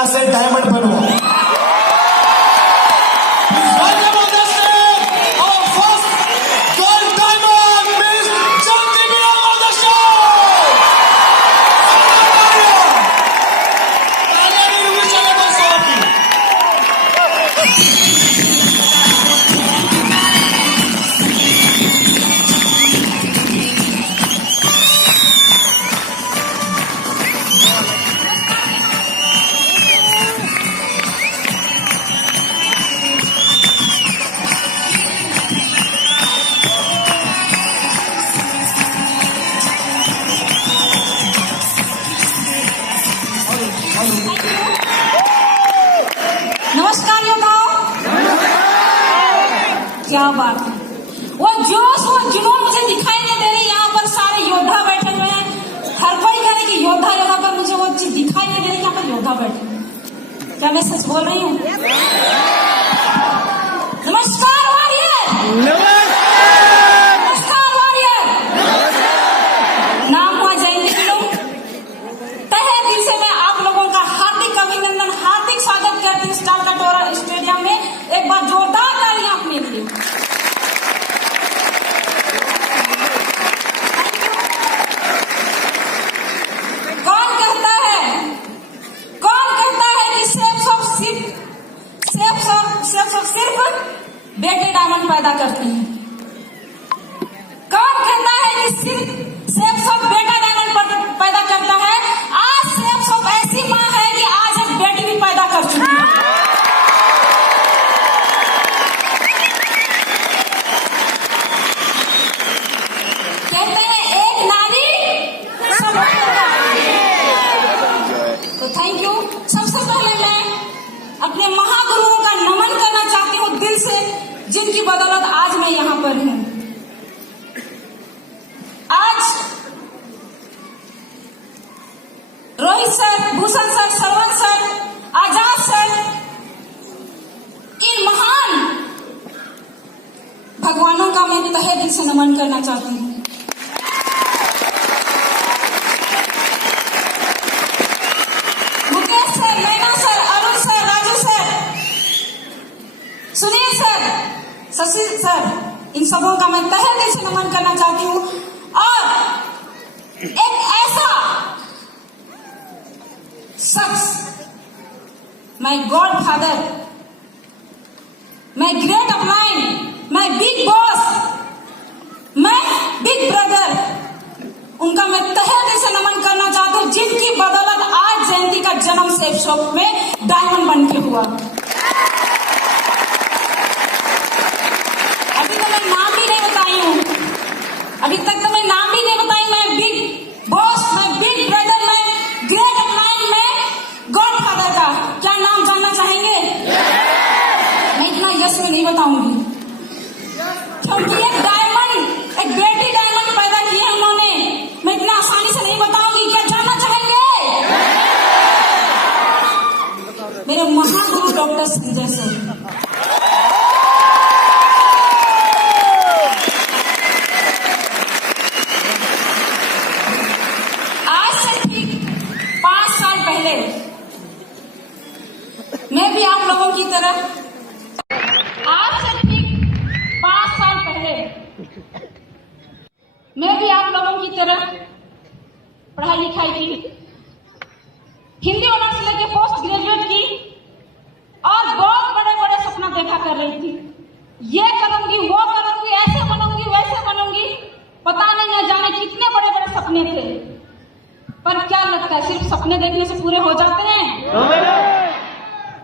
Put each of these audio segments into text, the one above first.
यहाँ से डायमंड बनवाओ। नमस्कार योद्धाओं, क्या बात है। वो जोश वो जुनून मुझे दिखाई नहीं दे रही। यहाँ पर सारे योद्धा बैठे हुए हैं। हर कोई कह रहे कि योद्धा योद्धा, पर मुझे वो चीज दिखाई नहीं दे रही। यहाँ पर योद्धा बैठे। क्या मैं सच बोल रही हूँ? नमस्कार वारियर, नमस्कार वारियर। नाम हुआ जयंती किलो। तहे दिल से मैं आप लोगों का हार्दिक अभिनंदन, हार्दिक स्वागत करती हूँ स्टार कटोरा स्टेडियम में। एक बार जोरदार तालियां अपने लिए। कौन कहता है कि सिर्फ बेटे डायमंड पैदा करते हैं? कौन कहता है कि सिर्फ बेटा डायमंड पैदा करता है? आज सिर्फ ऐसी माँ है कि आज एक बेटी भी पैदा कर चुकी है। कहते हैं एक नारी सब। तो थैंक यू। सबसे पहले मैं अपने महागुरुओं का नमन करना चाहती हूँ दिल से, जिनकी बदौलत आज मैं यहाँ पर हूँ। आज Rohit sir, Bhushan sir, Sarwan sir, Azad sir, इन महान भगवानों का मैं तहे दिल से नमन करना चाहती हूँ। Mukesh sir, Maina sir, Arun sir, Raju sir, Sunil sir, Shashi sir, इन सबों का मैं तहे दिल से नमन करना चाहती हूँ। और एक ऐसा शख्स, my God father, my great upline, my big boss, my big brother, उनका मैं तहे दिल से नमन करना चाहती हूँ, जिनकी बदौलत आज जयंती का जन्म सेफ शॉप में डायमंड बन के हुआ। अभी तो मैं नाम भी नहीं बताई हूँ, अभी तक तो मैं नाम भी नहीं बताई। मैं बिग बॉस, मैं बिग ब्रदर, मैं ग्रेट अपलाइन, मैं गॉड फादर का क्या नाम जानना चाहेंगे? मैं इतना यस में नहीं बताऊंगी, क्योंकि एक डायमंड, एक बेटी डायमंड पैदा की है उन्होंने। मैं इतना आसानी से नहीं बताऊंगी। क्या जानना चाहेंगे? मेरे महागुरु डॉक्टर संजय सर। आज से ठीक 5 साल पहले मैं भी आप लोगों की तरह, आज से ठीक 5 साल पहले मैं भी आप लोगों की तरह पढ़ाई लिखाई की, हिंदी ऑनर्स लेके पोस्ट ग्रेजुएट की और बहुत बड़े बड़े सपना देखा कर रही थी। ये करूंगी, वो करूंगी, ऐसे बनूंगी, वैसे बनूंगी, पता नहीं न जाने कितने बड़े बड़े सपने थे। पर क्या लगता है सिर्फ सपने देखने से पूरे हो जाते हैं?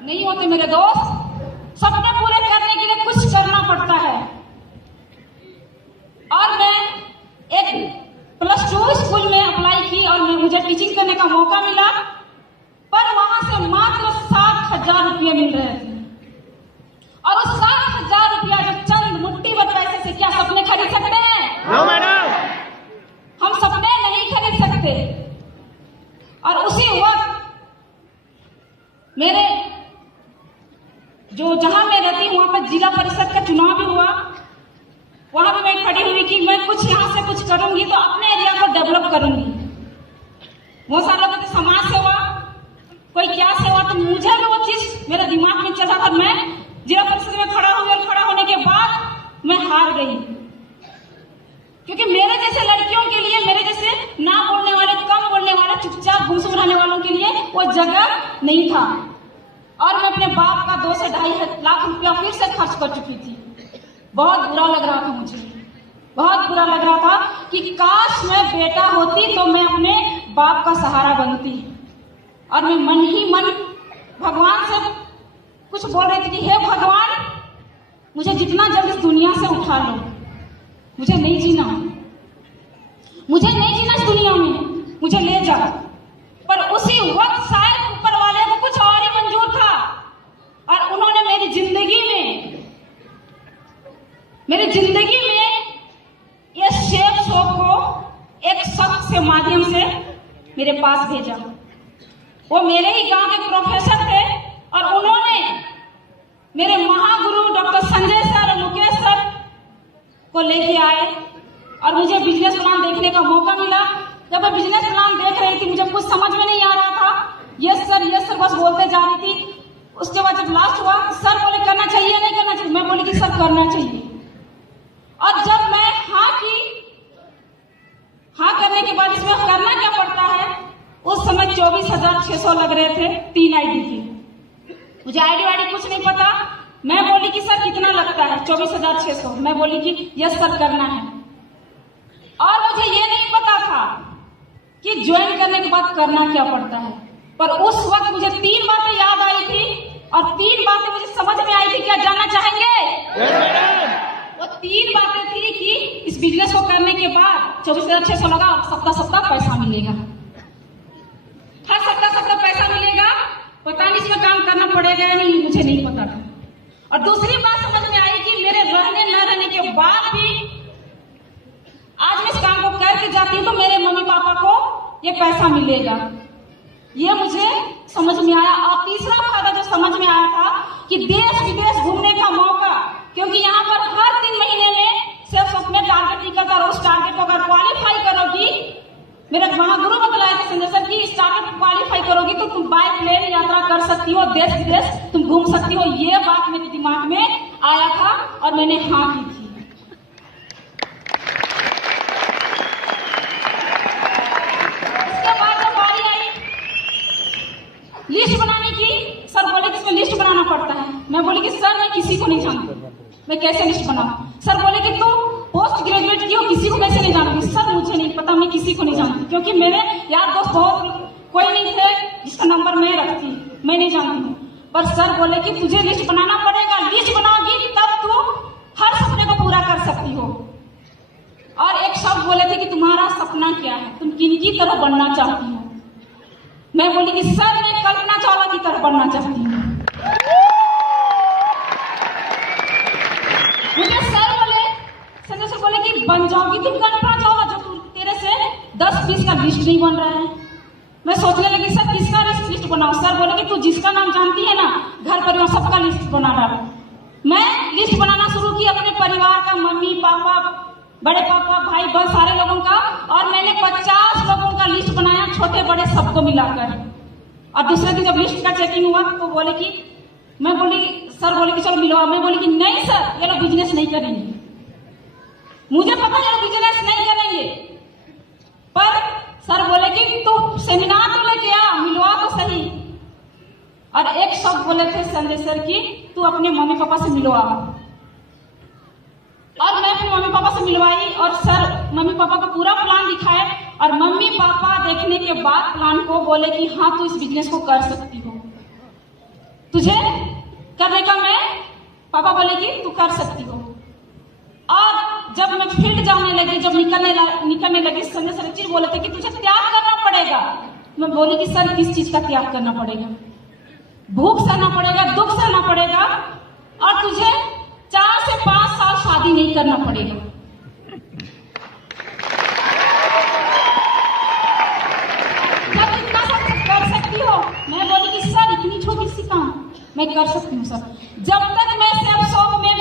नहीं होते मेरे दोस्त। सपने पूरे करने के लिए कुछ करना पड़ता है। और मैं एक +2 स्कूल में अप्लाई की और मुझे टीचिंग करने का मौका मिला, पर वहां से मात्र 7,000 रुपये मिल रहे थे। और उस 7,000 रुपया जो चंद मुट्ठी भर पैसे से क्या सपने खरीद सकते हैं? नो मैडम, हम सपने नहीं खरीद सकते। और उसी वक्त मेरे जो जहां मैं रहती हूँ वहां पर जिला परिषद का चुनाव भी हुआ। वहां भी मैं खड़ी हुई कि मैं कुछ यहाँ से कुछ करूंगी तो अपने एरिया को डेवलप करूंगी। बहुत सारे लोग कहते समाज सेवा, कोई क्या सेवा, तो मुझे भी वो चीज मेरे दिमाग में चला था। मैं जिला परिषद में खड़ा हुई और खड़ा होने के बाद मैं हार गई, क्योंकि मेरे जैसे लड़कियों के लिए, मेरे जैसे ना बोलने वाले, कम बोलने वाले, चुपचाप गुमसुम रहने वालों के लिए वो जगह नहीं था। और मैं अपने बाप का 2 से 2.5 लाख रुपया फिर से खर्च कर चुकी थी। बहुत बुरा लग रहा था मुझे, बहुत बुरा लग रहा था कि काश मैं बेटा होती तो मैं अपने बाप का सहारा बनती। और मैं मन ही मन भगवान से कुछ बोल रही थी कि हे भगवान, मुझे जितना जल्द इस दुनिया से उठा लो, मुझे नहीं जीना, मुझे नहीं जीना इस दुनिया में, मुझे ले जा। पर उसी वक्त शायद ऊपर वाले को कुछ और ही मंजूर था, और उन्होंने मेरी जिंदगी में ये शेफ शो को एक शख्स के माध्यम से मेरे पास भेजा। वो मेरे ही गांव के प्रोफेसर थे, और उन्होंने मेरे महागुरु डॉक्टर संजय सर और मुकेश सर को लेके आए, और मुझे बिजनेस प्लान देखने का मौका मिला। जब मैं बिजनेस प्लान देख रही थी, मुझे कुछ समझ में नहीं आ रहा था। यस सर बस बोलते जा रही थी। उसके बाद जब लास्ट हुआ, सर बोले करना चाहिए नहीं करना चाहिए, मैं बोली कि सर करना चाहिए। और जब मैं हाँ करने के बाद इसमें करना क्या पड़ता है, उस समय 24,600 लग रहे थे 3 आईडी की। मुझे आईडी कुछ नहीं पता। मैं बोली कि सर कितना लगता है, 24,600। मैं बोली कि यस सर करना है। और मुझे ये नहीं पता था कि ज्वाइन करने के बाद करना क्या पड़ता है। पर उस वक्त मुझे 3 बातें याद आई थी, और 3 बातें मुझे समझ में आई थी। क्या जानना चाहेंगे? वो 3 बातें थी कि इस बिजनेस को करने के बाद 24,600 लगा, सप्ताह पैसा मिलेगा, हर सप्ताह पैसा मिलेगा। पता नहीं इसमें काम करना पड़ेगा या नहीं, मुझे नहीं पता था। और दूसरी बात समझ में आई कि मेरे रहने न रहने के बाद भी आज मैं इस काम को करके जाती हूँ तो मेरे मम्मी पापा को ये पैसा मिलेगा, ये मुझे समझ में आया। और तीसरा फायदा जो समझ में आया था कि देश विदेश घूमने का मौका, क्योंकि यहाँ पर हर 3 महीने में सिर्फ में टारगेट निकलता, और उस टारगेट को अगर क्वालिफाई करोगी, मेरे महागुरु बतलाया था संजय सर की, इस टारगेट को क्वालिफाई करोगी तो तुम बाय प्लेन यात्रा कर सकती हो, देश विदेश तुम घूम सकती हो। ये बात मेरे दिमाग में आया था और मैंने हाँ की थी। इसके बाद जब बारी आई लिस्ट बनाने की, सर बोले कि इसमें लिस्ट बनाना पड़ता है। मैं बोली कि सर मैं किसी को नहीं जानती, मैं कैसे लिस्ट बनाऊं? सर बोले कि तुम पोस्ट ग्रेजुएट की हो, किसी को कैसे नहीं जानती? सर मुझे नहीं पता, मैं किसी को नहीं जानती, क्योंकि मेरे यार दोस्त बहुत कोई नहीं थे जिसका नंबर मैं रखती, मैं नहीं जानती हूँ। पर सर बोले कि तुझे लिस्ट बनाना पड़ेगा, लिस्ट बनाओगी तब तू हर सपने को पूरा कर सकती हो। और एक शब्द बोले थे कि तुम्हारा सपना क्या है, तुम किनकी तरह बनना चाहती हो? मैं बोली कि सर मैं कल्पना चावला की तरह बनना चाहती हूँ। मुझे सर बोले, संजय सर बोले कि बन जाओगी तुम कल्पना चावला, जो तेरे से 10-20 का लिस्ट नहीं बन रहा है। मैं सोचने लगी सर किसका लिस्ट बनाओ? सर बोले कि तू जिसका नाम जानती है ना, घर परिवार सबका लिस्ट बना डालो। मैं लिस्ट बनाना शुरू की अपने परिवार का, मम्मी पापा, बड़े पापा, भाई बहन, सारे लोगों का। और मैंने 50 लोगों का लिस्ट बनाया, छोटे बड़े सबको मिलाकर। और दूसरे दिन जब लिस्ट का चेकिंग हुआ तो बोले कि, मैं बोली, सर बोले कि चलो मिलवाओ। मैं बोली कि नहीं सर ये लोग बिजनेस नहीं करेंगे, मुझे पता है बिजनेस नहीं करेंगे। पर सर बोले कि तू सेमिनार तो लेके आ, मिलवा तो सही। और एक शब्द बोले थे संजय सर की, तू अपने मम्मी पापा से मिलवा। और मैं अपने मम्मी पापा से मिलवाई, और सर मम्मी पापा को पूरा प्लान दिखाए। और मम्मी पापा देखने के बाद प्लान को बोले कि हाँ तू इस बिजनेस को कर सकती हो, तुझे करने का। मैं पापा बोले कि तू कर सकती हो। और जब मैं फील्ड जाने लगी, जब निकलने लगी, संजय सर चीज बोले थे कि तुझे त्याग करना पड़ेगा। मैं बोली कि सर किस चीज का त्याग करना पड़ेगा? भूख सहना पड़ेगा, दुख सहना पड़ेगा, और तुझे 4 से 5 साल शादी नहीं करना पड़ेगा। जब इतना सब कर सकती हो? मैं बोली कि सर इतनी छोटी सी काम मैं कर सकती हूँ सर, जब तक मैं सिर्फ शॉप में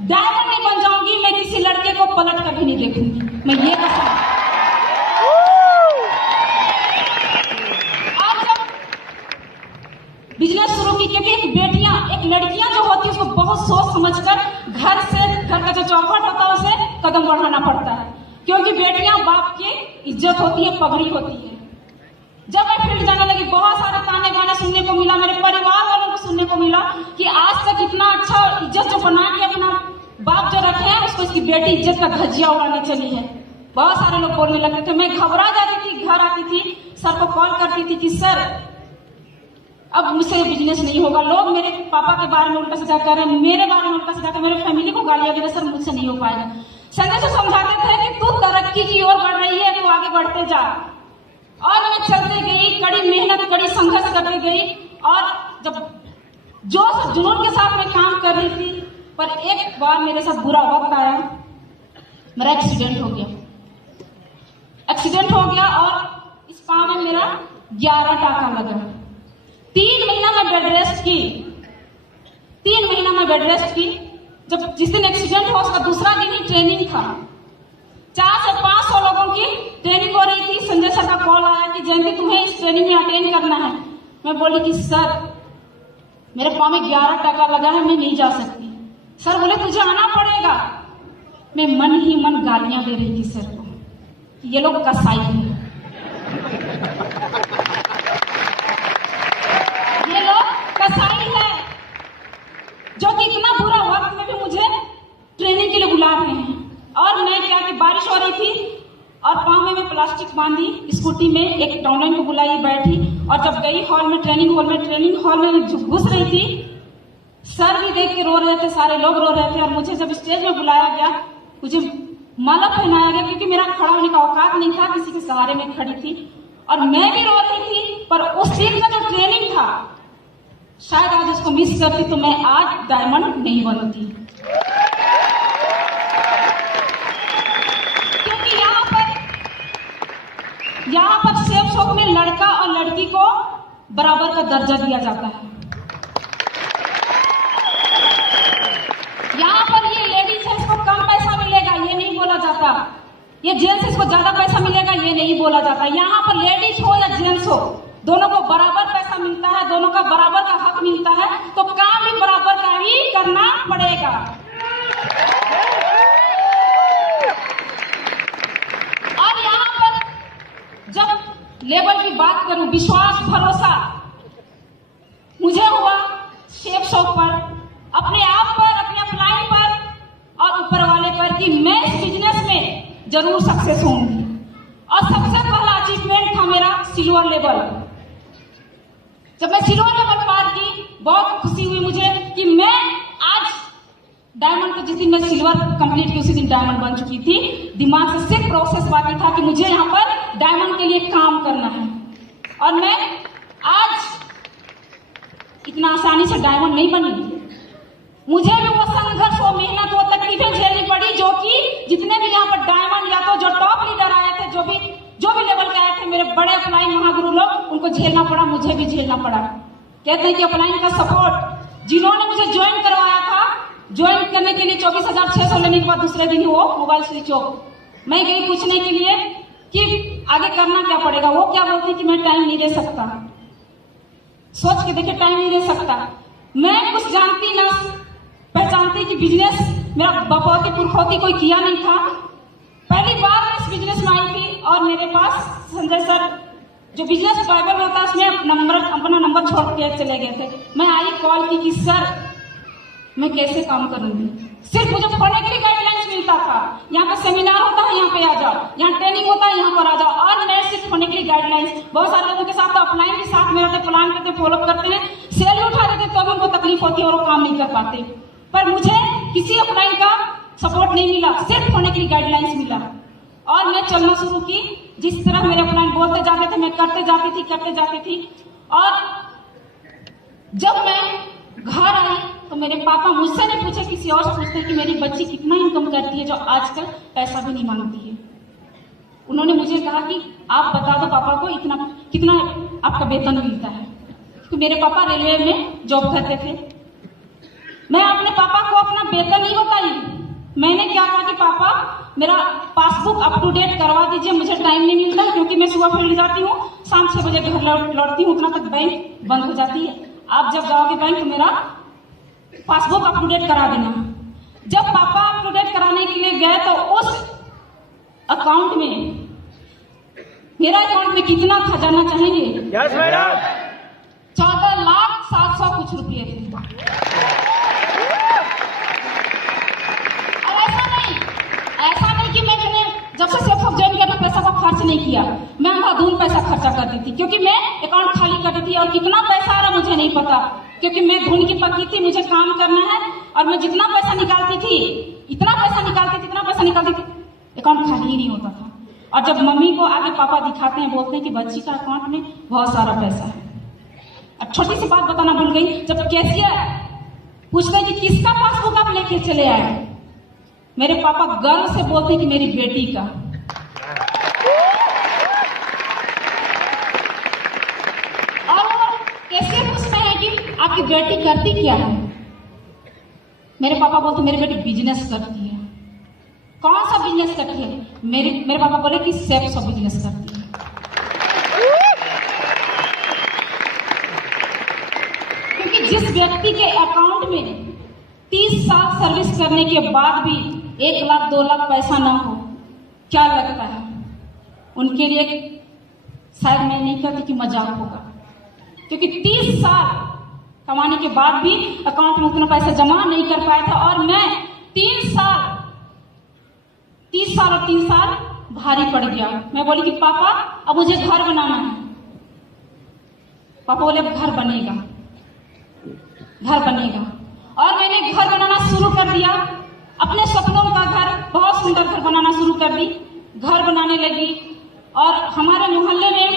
डायमंड नहीं बन जाऊंगी, मैं किसी लड़के को पलट कर भी नहीं देखूंगी, मैं ये कसम। और बिजनेस शुरू की, क्योंकि एक लड़कियां जो होती है उसको बहुत सोच समझकर घर का जो चौखट होता है उसे कदम बढ़ाना पड़ता है, क्योंकि बेटियां बाप की इज्जत होती है, पगड़ी होती है। जब मैं फील्ड जाने लगी बहुत सारे ताने बाने सुनने को मिला, मेरे परिवार वालों को सुनने को मिला कि आज तक इतना अच्छा इज्जत जो बना के अपना बाप जो रखे हैं उसको उसकी बेटी इज्जत का धज्जिया उड़ाने चली है। बहुत सारे लोग बोलने लगते थे, मैं घबरा जाती थी, घर आती थी, सर को कॉल करती थी कि सर अब मुझसे बिजनेस नहीं होगा। लोग मेरे पापा के बारे में उल्टा सीधा कर रहे हैं, मेरे बारे में उल्टा सीधा कर, मेरे फैमिली को गालियां दे रहे, सर मुझसे नहीं हो पाएगा। संजय से समझाते थे कि तू तरक्की की ओर बढ़ रही है, तू आगे बढ़ते जा। और मैं चलते गई, कड़ी मेहनत, कड़ी संघर्ष करते गई, और जब जोश जुनून के साथ मैं काम कर रही थी, पर एक बार मेरे साथ बुरा वक्त आया, मेरा एक्सीडेंट हो गया। एक्सीडेंट हो गया और इस पांव में मेरा 11 टाका लगा। 3 महीना मैं बेड रेस्ट की, 3 महीना मैं बेड रेस्ट की। जब जिस दिन एक्सीडेंट हुआ उसका दूसरा दिन ही ट्रेनिंग था, 400 से 500 लोगों की ट्रेनिंग हो रही थी। संजय सर का कॉल आया कि जयंती तुम्हें इस ट्रेनिंग में अटेंड करना है। मैं बोली कि सर मेरे पाँव में 11 टाका लगा है, मैं नहीं जा सकती। सर बोले तुझे आना पड़ेगा। मैं मन ही मन गालियां दे रही थी सर को, ये लोग कसाई हैं, ये लोग कसाई है, जो कि इतना बुरा वक्त में भी मुझे ट्रेनिंग के लिए बुला रहे हैं। और मैं क्या कि बारिश हो रही थी और पाँव में मैं प्लास्टिक बांधी, स्कूटी में एक डाउनलाइन को बुलाई, बैठी, और जब गई हॉल में, ट्रेनिंग हॉल में घुस रही थी, सर भी देख के रो रहे थे, सारे लोग रो रहे थे। और मुझे जब स्टेज में बुलाया गया, मुझे माला पहनाया गया, क्योंकि मेरा खड़ा होने का औकात नहीं था, किसी के सहारे में खड़ी थी और मैं भी रो रही थी। पर उस दिन का जो ट्रेनिंग था, शायद आज उसको मिस करती तो मैं आज डायमंड नहीं बनती। क्योंकि यहाँ पर सेफ शॉप में लड़का और लड़की को बराबर का दर्जा दिया जाता है। यहाँ पर ये लेडीज है, इसको कम पैसा मिलेगा ये नहीं बोला जाता, ये जेंट्स इसको ज्यादा पैसा मिलेगा ये नहीं बोला जाता। यहाँ पर लेडीज हो या जेंट्स हो, दोनों को बराबर पैसा मिलता है, दोनों का बराबर का हक मिलता है, तो काम भी बराबर का ही करना पड़ेगा। और यहाँ पर जब लेवल की बात करूं, विश्वास भरोसा मुझे हुआ शेफ शॉप पर, अपने आप पर, अपने अपलाइन पर और ऊपर वाले पर कि मैं इस बिजनेस में जरूर सक्सेस होंगी। और सबसे पहला अचीवमेंट था मेरा सिल्वर लेवल। जब मैं सिल्वर लेवल पार की, बहुत खुशी हुई मुझे कि मैं आज डायमंड को, जिस दिन मैं सिल्वर कंप्लीट की उसी दिन डायमंड बन चुकी थी। दिमाग से सिर्फ प्रोसेस बाकी था कि मुझे यहाँ पर डायमंड के लिए काम करना है। और मैं आज इतना आसानी से डायमंड नहीं बनी, मुझे भी वो संघर्ष, वो मेहनत, वो तकलीफें झेलनी पड़ी, जो कि जितने भी यहाँ पर डायमंड या तो जो टॉप लीडर आए थे, जो भी लेवल के आए थे, मेरे बड़े अपलाइन महागुरु लोग, उनको झेलना पड़ा, मुझे भी झेलना पड़ा। कहते हैं कि अपलाइन का सपोर्ट, जिन्होंने मुझे ज्वाइन करवाया था, ज्वाइन करने के लिए 24,600 लेने के बाद दूसरे दिन ही वो मोबाइल स्विच ऑफ। मैं गई पूछने के लिए कि आगे करना क्या पड़ेगा, वो क्या बोलती कि मैं टाइम नहीं दे सकता। सोच के देखिए, टाइम नहीं दे सकता। मैं कुछ जानती ना पहचानती कि बिजनेस मेरा बपौती पुरखौती कोई किया नहीं था, पहली बार मैं इस बिजनेस में आई थी। और मेरे पास संजय सर जो बिजनेस बाइबल में होता है उसमें अपना नंबर छोड़ के चले गए थे। मैं आई, कॉल की कि सर मैं कैसे काम करूंगी। सिर्फ मुझे पढ़ने के लिए गाइडलाइंस मिलता था, यहाँ पे सेमिनार होता है यहाँ पे आ जाओ, यहाँ ट्रेनिंग होता है यहाँ पर आ जाओ, और मैं सिर्फ होने के लिए गाइडलाइंस। बहुत सारे लोगों के साथ तो अपलाइन के साथ में रहते, प्लान करते, फॉलो करते हैं, सेल उठा देते तो भी उनको तकलीफ होती है और वो काम नहीं कर पाते। पर मुझे किसी अपलाइन का सपोर्ट नहीं मिला, सिर्फ होने के लिए गाइडलाइंस मिला। और मैं चलना शुरू की, जिस तरह मेरे अपलाइन बोलते जाते थे मैं करते जाती थी। और जब मैं घर आई तो मेरे पापा मुझसे नहीं पूछे, किसी और से पूछते कि मेरी बच्ची कितना इनकम करती है, जो आजकल पैसा भी नहीं मांगती है। उन्होंने मुझे कहा कि आप बता दो पापा को कितना आपका वेतन मिलता है, तो मेरे पापा रेलवे में जॉब करते थे। मैं अपने पापा को अपना वेतन नहीं बताई। मैंने क्या कहा कि पापा मेरा पासबुक अप टू डेट करवा दीजिए, मुझे टाइम नहीं मिलता क्योंकि मैं सुबह फील्ड जाती हूँ, शाम 6 बजे घर लौटती हूँ, उतना तक बैंक बंद हो जाती है। आप जब जाओगे बैंक तो मेरा पासबुक अपडेट करा देना। जब पापा अपडेट कराने के लिए गए तो उस अकाउंट में, मेरा अकाउंट में कितना था जानना चाहेंगे? Yes madam. 14,700,000 कुछ रुपये थे। और ऐसा नहीं कि मैंने जब से सेफ ज्वाइन किया तो पैसा का खर्च नहीं किया। मैं अंधाधुंध पैसा खर्चा करती थी, क्योंकि मैं अकाउंट खाली करती थी और कितना पैसा आ रहा मुझे नहीं पता, क्योंकि मैं धुन की पक्की थी, मुझे काम करना है। और मैं जितना पैसा निकालती थी, इतना पैसा निकालती थी, अकाउंट खाली ही नहीं होता था। और जब मम्मी को आगे पापा दिखाते हैं, बोलते हैं कि बच्ची का अकाउंट में बहुत सारा पैसा है। अब छोटी सी बात बताना भूल गई, जब कैशियर पूछते हैं कि किसका पासबुक आप लेके चले आए, मेरे पापा गर्व से बोलते हैं कि मेरी बेटी का। और कैशियर पूछते हैं कि आपकी बेटी करती क्या है, मेरे पापा बोलते मेरी बेटी बिजनेस करती है। कौन सा बिजनेस करती है? मेरे पापा बोले कि सेफ सब बिजनेस करती है। क्योंकि जिस व्यक्ति के अकाउंट में 30 साल सर्विस करने के बाद भी 1 लाख 2 लाख पैसा ना हो, क्या लगता है उनके लिए? शायद मैं नहीं कहती कि मजाक होगा, क्योंकि 30 साल कमाने के बाद भी अकाउंट में उतना पैसा जमा नहीं कर पाया था। और मैं 30 साल और 3 साल भारी पड़ गया। मैं बोली कि पापा अब मुझे घर बनाना है। पापा बोले घर बनेगा। और मैंने घर बनाना शुरू कर दिया, अपने सपनों का घर, बहुत सुंदर घर बनाना शुरू कर दी। घर बनाने लगी और हमारे मोहल्ले में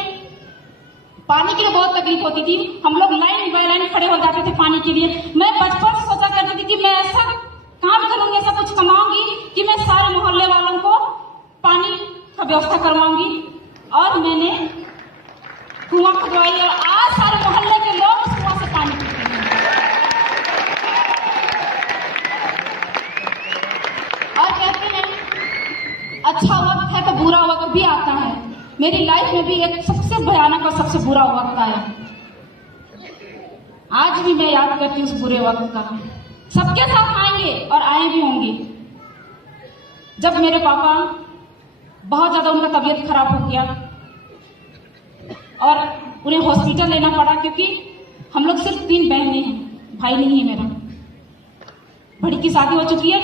पानी के लिए बहुत तकलीफ होती थी। हम लोग लाइन बाय लाइन खड़े हो जाते थे पानी के लिए। मैं बचपन से सोचा करती थी कि मैं ऐसा काम करूंगी, ऐसा कुछ कमाऊंगी कि मैं सारे मोहल्ले वालों को पानी का व्यवस्था करवाऊंगी। और मैंने कुआं खुदवाई और आज सारे मोहल्ले के लोग उस कुआं से पानी पीते हैं। और कहते हैं अच्छा वक्त है तो बुरा वक्त भी आता है। मेरी लाइफ में भी एक सबसे भयानक और सबसे बुरा वक्त आया। आज भी मैं याद करती हूँ उस बुरे वक्त का। सबके साथ आएंगे और आए भी होंगे। जब मेरे पापा बहुत ज्यादा उनका तबीयत खराब हो गया और उन्हें हॉस्पिटल लेना पड़ा, क्योंकि हम लोग सिर्फ 3 बहनें हैं, भाई नहीं है मेरा। बड़ी की शादी हो चुकी है,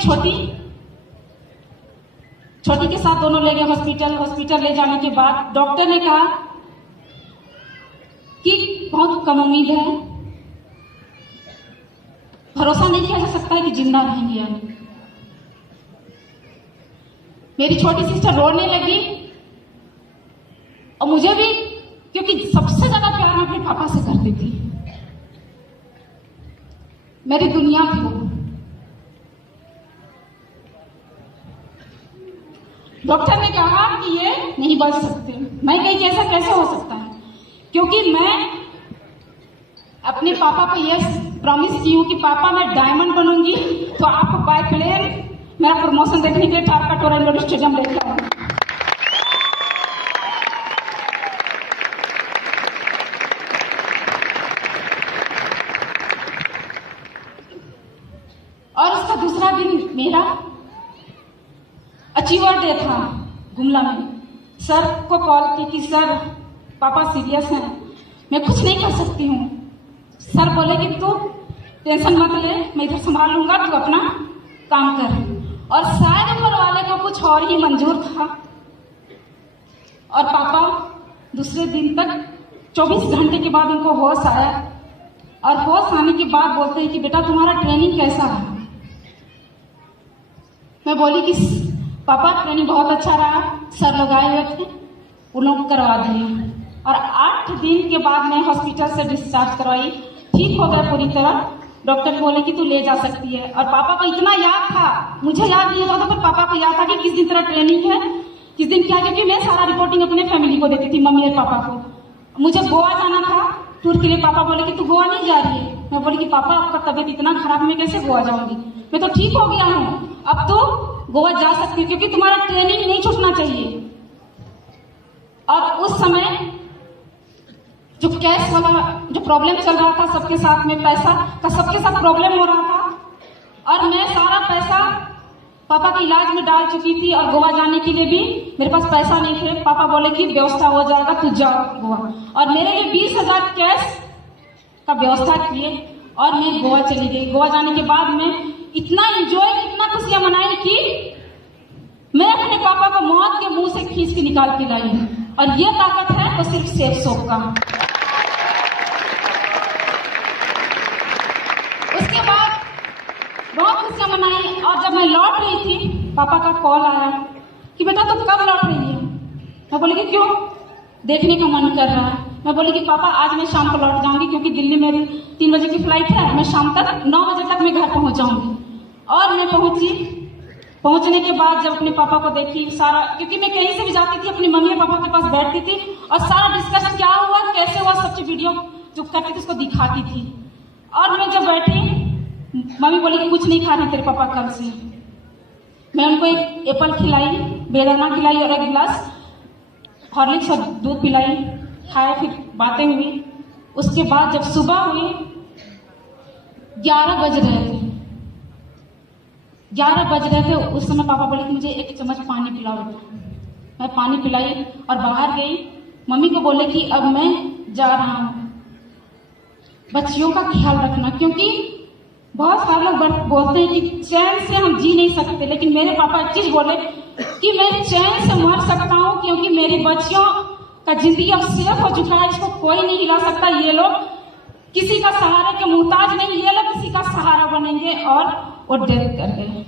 छोटी के साथ दोनों ले गए हॉस्पिटल ले जाने के बाद डॉक्टर ने कहा कि बहुत कम उम्मीद है, भरोसा नहीं किया जा सकता है कि जिंदा रहेंगे। मेरी छोटी सिस्टर रोने लगी और मुझे भी, क्योंकि सबसे ज्यादा प्यार मैं अपने पापा से करती थी। मेरी दुनिया थी वो। डॉक्टर ने कहा कि ये नहीं बच सकते। मैं कही कि ऐसा कैसे हो सकता है, क्योंकि मैं अपने पापा को ये प्रॉमिस की हूँ कि पापा मैं डायमंड बनूंगी तो आपको बाय प्लेन मेरा प्रमोशन देखने के लिए टारका टोरेंटो स्टेडियम लेके आऊंगी। और उसका दूसरा दिन मेरा अचीवर डे था गुमला में। सर को कॉल की कि सर पापा सीरियस हैं, मैं कुछ नहीं कर सकती हूँ। सर बोले कि तू टेंशन मत ले, मैं इधर संभाल लूंगा, तू अपना काम कर। और शायद ऊपर वाले को कुछ और ही मंजूर था और पापा दूसरे दिन तक 24 घंटे के बाद उनको होश आया और होश आने के बाद बोलते हैं कि बेटा तुम्हारा ट्रेनिंग कैसा रहा। मैं बोली कि पापा ट्रेनिंग बहुत अच्छा रहा, सर लोग आए हुए थे, उन लोग को करवा दिए। और 8 दिन के बाद मैं हॉस्पिटल से डिस्चार्ज करवाई, ठीक हो गया पूरी तरह। डॉक्टर बोले कि तू ले जा सकती है। और पापा को इतना याद था, मुझे याद नहीं हुआ था, पर पापा को याद था कि किस दिन तेरा ट्रेनिंग है, किस दिन क्या, क्योंकि मैं सारा रिपोर्टिंग अपने फैमिली को देती थी, मम्मी और पापा को। मुझे गोवा जाना था टूर के लिए। पापा बोले कि तू गोवा नहीं जा रही है। मैं बोली कि पापा आपका तबीयत इतना खराब है, मैं कैसे गोवा जाऊंगी, मैं तो ठीक हो गया हूँ, अब तो गोवा जा सकती हूँ, क्योंकि तुम्हारा ट्रेनिंग नहीं छूटना चाहिए। और उस समय जो कैश वाला जो प्रॉब्लम चल रहा था सबके साथ में, पैसा का सबके साथ प्रॉब्लम हो रहा था। और मैं सारा पैसा पापा के इलाज में डाल चुकी थी और गोवा जाने के लिए भी मेरे पास पैसा नहीं थे। पापा बोले कि व्यवस्था हो जाएगा, तू जाओ गोवा। और मेरे लिए 20,000 कैश का व्यवस्था किए और मैं गोवा चली गई। गोवा जाने के बाद मैं इतना एंजॉय, इतना खुशियां मनाई कि मैं अपने पापा को मौत के मुंह से खींच के निकाल के लाई। और ये ताकत है तो सिर्फ सेफ सोप का। उसके बाद बहुत खुशियां मनाई और जब मैं लौट रही थी पापा का कॉल आया कि बेटा तुम कब लौट रही है। मैं बोली कि क्यों, देखने का मन कर रहा है। मैं बोली कि पापा आज मैं शाम को लौट जाऊंगी क्योंकि दिल्ली मेरी 3 बजे की फ्लाइट है। मैं शाम तक 9 बजे तक मैं घर पहुंच जाऊंगी। और मैं पहुंची। पहुंचने के बाद जब अपने पापा को देखी सारा, क्योंकि मैं कहीं से भी जाती थी अपनी मम्मी और पापा के पास बैठती थी और सारा डिस्कशन क्या हुआ कैसे हुआ सब चीज वीडियो जो करती थी उसको दिखाती थी। और मैं जब बैठी मम्मी बोली कि कुछ नहीं खा रहे तेरे पापा कल से। मैं उनको एक एप्पल खिलाई, बेदाना खिलाई और एक गिलास हॉर्लिक्स और दूध पिलाई, खाए, फिर बातें हुई। उसके बाद जब सुबह हुई 11 बज रहे थे, 11 बज रहे थे उस समय पापा बोले कि मुझे 1 चम्मच पानी पिलाओ बेटा। मैं पानी पिलाई और बाहर गई। मम्मी को बोले कि अब मैं जा रहा हूँ, बच्चियों का ख्याल रखना। क्योंकि बहुत सारे लोग बोलते हैं कि चैन से हम जी नहीं सकते, लेकिन मेरे पापा एक चीज बोले कि मैं चैन से मर सकता हूँ क्योंकि मेरी बच्चियों का जिंदगी अब सेफ हो चुका है, इसको कोई नहीं हिला सकता। ये लोग किसी का सहारे के मुहताज नहीं, ये लोग किसी का सहारा बनेंगे। और वो डेथ कर गए।